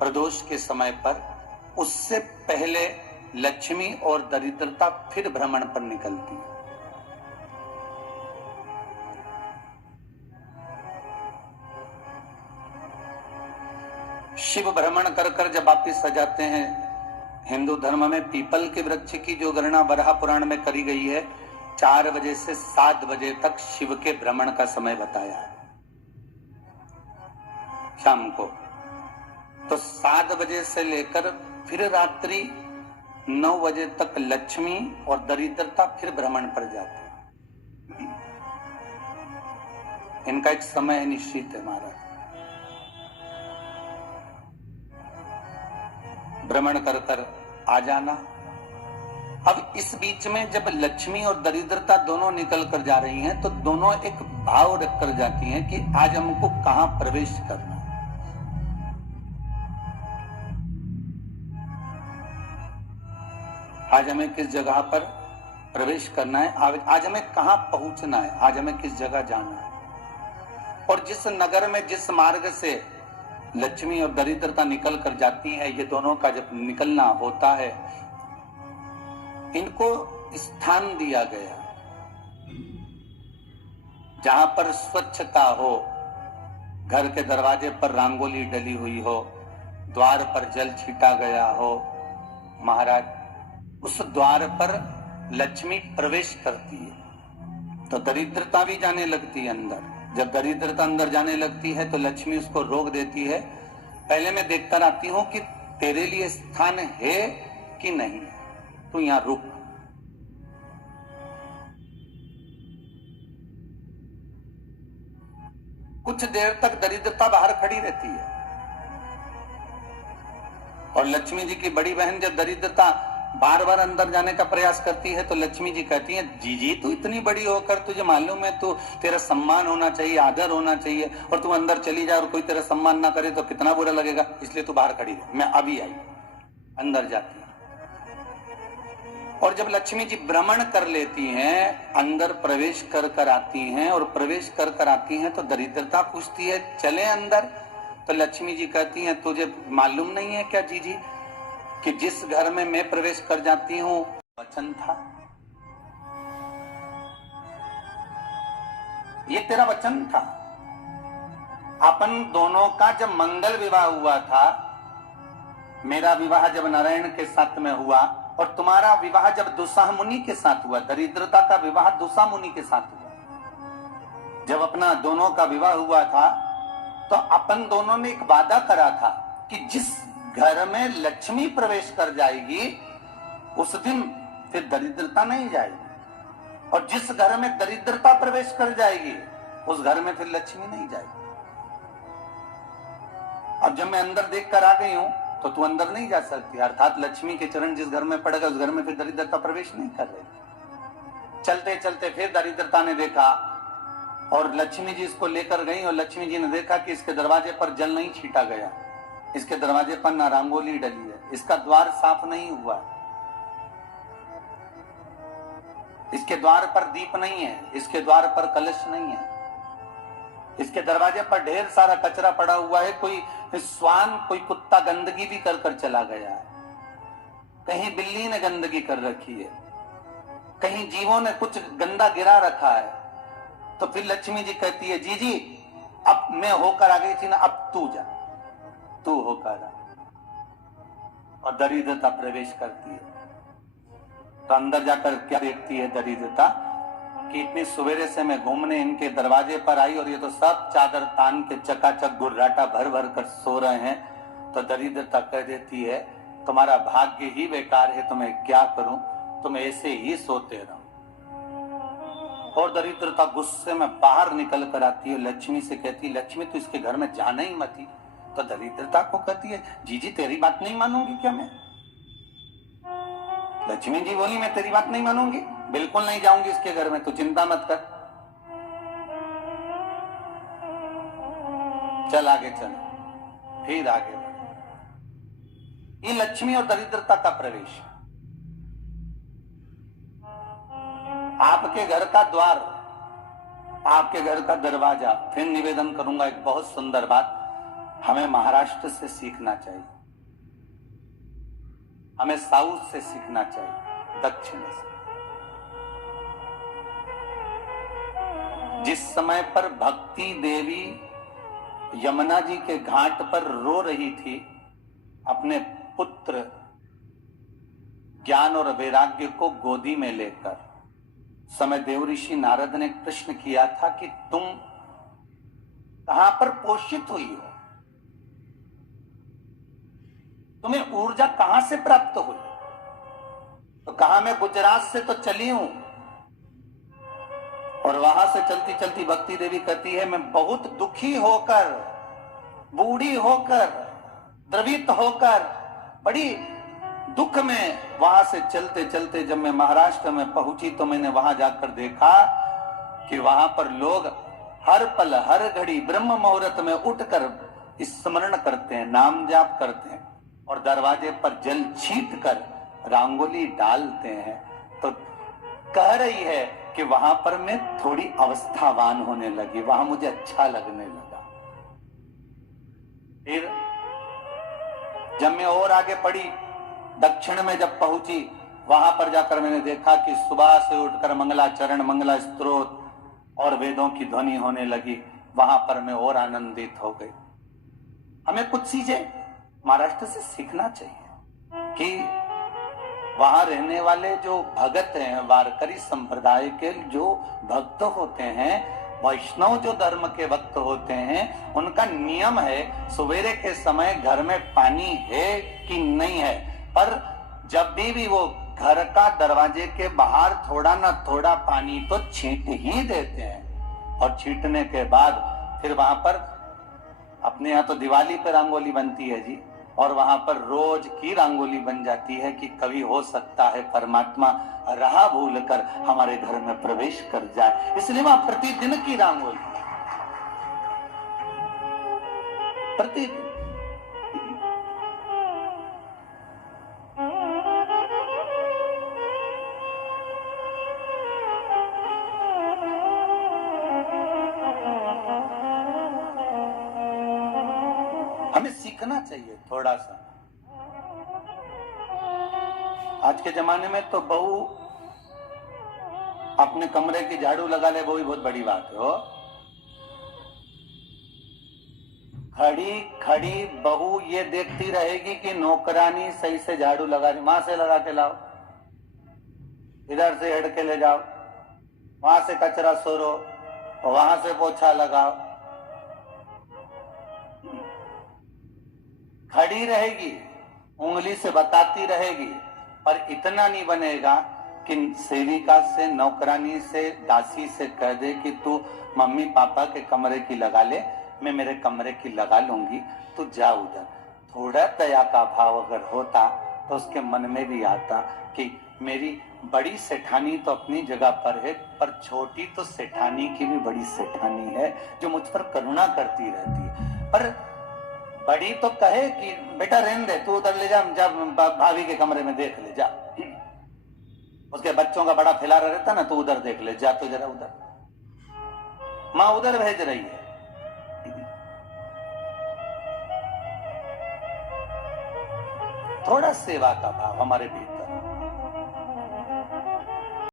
प्रदोष के समय पर, उससे पहले लक्ष्मी और दरिद्रता फिर भ्रमण पर निकलती है। शिव भ्रमण कर कर जब वापिस आ जाते हैं, हिंदू धर्म में पीपल के वृक्ष की जो गणना वराह पुराण में करी गई है, 4 बजे से 7 बजे तक शिव के भ्रमण का समय बताया है शाम को। तो 7 बजे से लेकर फिर रात्रि 9 बजे तक लक्ष्मी और दरिद्रता फिर भ्रमण पर जाती है। इनका एक समय निश्चित है महाराज। भ्रमण कर कर आ जाना। अब इस बीच में जब लक्ष्मी और दरिद्रता दोनों निकल कर जा रही हैं, तो दोनों एक भाव रख कर जाती हैं कि आज हमको कहां प्रवेश करना है। आज हमें किस जगह पर प्रवेश करना है, आज हमें कहां पहुंचना है, आज हमें किस जगह जाना है। और जिस नगर में जिस मार्ग से लक्ष्मी और दरिद्रता निकल कर जाती है, ये दोनों का जब निकलना होता है, इनको स्थान दिया गया जहां पर स्वच्छता हो, घर के दरवाजे पर रंगोली डली हुई हो, द्वार पर जल छीटा गया हो। महाराज, उस द्वार पर लक्ष्मी प्रवेश करती है तो दरिद्रता भी जाने लगती है अंदर। जब दरिद्रता अंदर जाने लगती है तो लक्ष्मी उसको रोक देती है। पहले मैं देखकर आती हूं कि तेरे लिए स्थान है कि नहीं, तू यहां रुक। कुछ देर तक दरिद्रता बाहर खड़ी रहती है और लक्ष्मी जी की बड़ी बहन जब दरिद्रता बार बार अंदर जाने का प्रयास करती है तो लक्ष्मी जी कहती हैं, जीजी तू इतनी बड़ी होकर तुझे मालूम है तू तेरा सम्मान होना चाहिए, आदर होना चाहिए, और तू अंदर चली जाए और कोई तेरा सम्मान ना करे तो कितना बुरा लगेगा, इसलिए तू बाहर खड़ी रहे। मैं अभी आई। अंदर जाती है और जब लक्ष्मी जी भ्रमण कर लेती हैं, अंदर प्रवेश कर कर आती हैं और प्रवेश कर कर आती हैं तो दरिद्रता पूछती है चले अंदर। तो लक्ष्मी जी कहती हैं, तुझे मालूम नहीं है क्या जीजी कि जिस घर में मैं प्रवेश कर जाती हूं वचन था, ये तेरा वचन था। अपन दोनों का जब मंगल विवाह हुआ था, मेरा विवाह जब नारायण के साथ में हुआ और तुम्हारा विवाह जब दुस्साह मुनि के साथ हुआ, दरिद्रता का विवाह दुस्साह मुनि के साथ हुआ। जब अपना दोनों का विवाह हुआ था तो अपन दोनों ने एक वादा करा था कि जिस घर में लक्ष्मी प्रवेश कर जाएगी उस दिन फिर दरिद्रता नहीं जाएगी, और जिस घर में दरिद्रता प्रवेश कर जाएगी उस घर में फिर लक्ष्मी नहीं जाएगी। अब जब मैं अंदर देख कर आ गई हूं तो तू अंदर नहीं जा सकती, अर्थात लक्ष्मी के चरण जिस घर में पड़ गए उस घर में फिर दरिद्रता प्रवेश नहीं कर रही। चलते चलते फिर दरिद्रता ने देखा और लक्ष्मी जी इसको लेकर गई और लक्ष्मी जी ने देखा कि इसके दरवाजे पर जल नहीं छीटा गया, इसके दरवाजे पर ना रंगोली डली है, इसका द्वार साफ नहीं हुआ, इसके द्वार पर दीप नहीं है, इसके द्वार पर कलश नहीं है, इसके दरवाजे पर ढेर सारा कचरा पड़ा हुआ है, कोई श्वान कोई कुत्ता गंदगी भी कर कर चला गया है, कहीं बिल्ली ने गंदगी कर रखी है, कहीं जीवों ने कुछ गंदा गिरा रखा है। तो फिर लक्ष्मी जी कहती है, जी जी अब मैं होकर आ गई थी ना, अब तू जा, तू होकर आ। और दरिद्रता प्रवेश करती है तो अंदर जाकर क्या देखती है दरिद्रता कि इतनी सवेरे से मैं घूमने इनके दरवाजे पर आई और ये तो सब चादर तान के चकाचक गुर्राटा भर भर कर सो रहे हैं। तो दरिद्रता कह देती है, तुम्हारा भाग्य ही बेकार है, तो मैं क्या करूं, तुम ऐसे ही सोते रहो। और दरिद्रता गुस्से में बाहर निकल कर आती है, लक्ष्मी से कहती है, लक्ष्मी तू इसके घर में जाना ही मत। तो दरिद्रता को कहती है, जीजी तेरी बात नहीं मानूंगी क्या मैं? लक्ष्मी जी बोली, मैं तेरी बात नहीं मानूंगी, बिल्कुल नहीं जाऊंगी इसके घर में, तू चिंता मत कर, चल आगे चल। फिर आगे बढ़े। ये लक्ष्मी और दरिद्रता का प्रवेश। आपके घर का द्वार, आपके घर का दरवाजा, फिर निवेदन करूंगा एक बहुत सुंदर बात, हमें महाराष्ट्र से सीखना चाहिए, हमें साउथ से सीखना चाहिए, दक्षिण से। जिस समय पर भक्ति देवी यमुना जी के घाट पर रो रही थी अपने पुत्र ज्ञान और वैराग्य को गोदी में लेकर, समय देवऋषि नारद ने प्रश्न किया था कि तुम कहां पर पोषित हुई हो, तुम्हें ऊर्जा कहां से प्राप्त हुई? तो कहा मैं गुजरात से तो चली हूं। और वहां से चलती चलती भक्ति देवी कहती है मैं बहुत दुखी होकर, बूढ़ी होकर, द्रवित होकर, बड़ी दुख में वहां से चलते चलते जब मैं महाराष्ट्र में पहुंची तो मैंने वहां जाकर देखा कि वहां पर लोग हर पल हर घड़ी ब्रह्म मुहूर्त में उठकर स्मरण करते हैं, नाम जाप करते हैं और दरवाजे पर जल छीट कर रंगोली डालते हैं। तो कह रही है कि वहां पर मैं थोड़ी अवस्थावान होने लगी, वहां मुझे अच्छा लगने लगा। फिर जब मैं और आगे पढ़ी, दक्षिण में जब पहुंची, वहां पर जाकर मैंने देखा कि सुबह से उठकर मंगलाचरण, मंगला स्तोत्र और वेदों की ध्वनि होने लगी। वहां पर मैं और आनंदित हो गई। हमें कुछ चीजें महाराष्ट्र से सीखना चाहिए कि वहां रहने वाले जो भगत हैं, वारकरी संप्रदाय के जो भक्त होते हैं, वैष्णव जो धर्म के भक्त होते हैं, उनका नियम है सवेरे के समय घर में पानी है कि नहीं है, पर जब भी वो घर का दरवाजे के बाहर थोड़ा ना थोड़ा पानी तो छींट ही देते हैं। और छींटने के बाद फिर वहां पर अपने यहाँ तो दिवाली पर रंगोली बनती है जी, और वहां पर रोज की रंगोली बन जाती है कि कभी हो सकता है परमात्मा राह भूल कर हमारे घर में प्रवेश कर जाए, इसलिए वहां प्रतिदिन की रंगोली, प्रतिदिन। हमें सीखना चाहिए थोड़ा सा। आज के जमाने में तो बहू अपने कमरे की झाड़ू लगा ले, वो भी बहुत बड़ी बात है। हो खड़ी खड़ी बहू ये देखती रहेगी कि नौकरानी सही से झाड़ू लगा रही, वहां से लगा के लाओ, इधर से हट के ले जाओ, वहां से कचरा सोरो, वहां से पोछा लगाओ। खड़ी रहेगी, उंगली से बताती रहेगी, पर इतना नहीं बनेगा कि सेविका से, नौकरानी से, दासी से कह दे कि तू मम्मी पापा के कमरे की लगा ले, मैं मेरे कमरे की लगा लूंगी, तू जा उधर। थोड़ा दया का भाव अगर होता तो उसके मन में भी आता कि मेरी बड़ी सेठानी तो अपनी जगह पर है, पर छोटी तो सेठानी की भी बड़ी सेठानी है जो मुझ पर करुणा करती रहती है। पर बड़ी तो कहे कि बेटा रहने दे, तू उधर ले जा, जब भाभी के कमरे में देख ले जा, उसके बच्चों का बड़ा फैलारा रहता ना, तो उधर देख ले जा, तो जरा उधर, माँ उधर भेज रही है। थोड़ा सेवा का भाव हमारे भीतर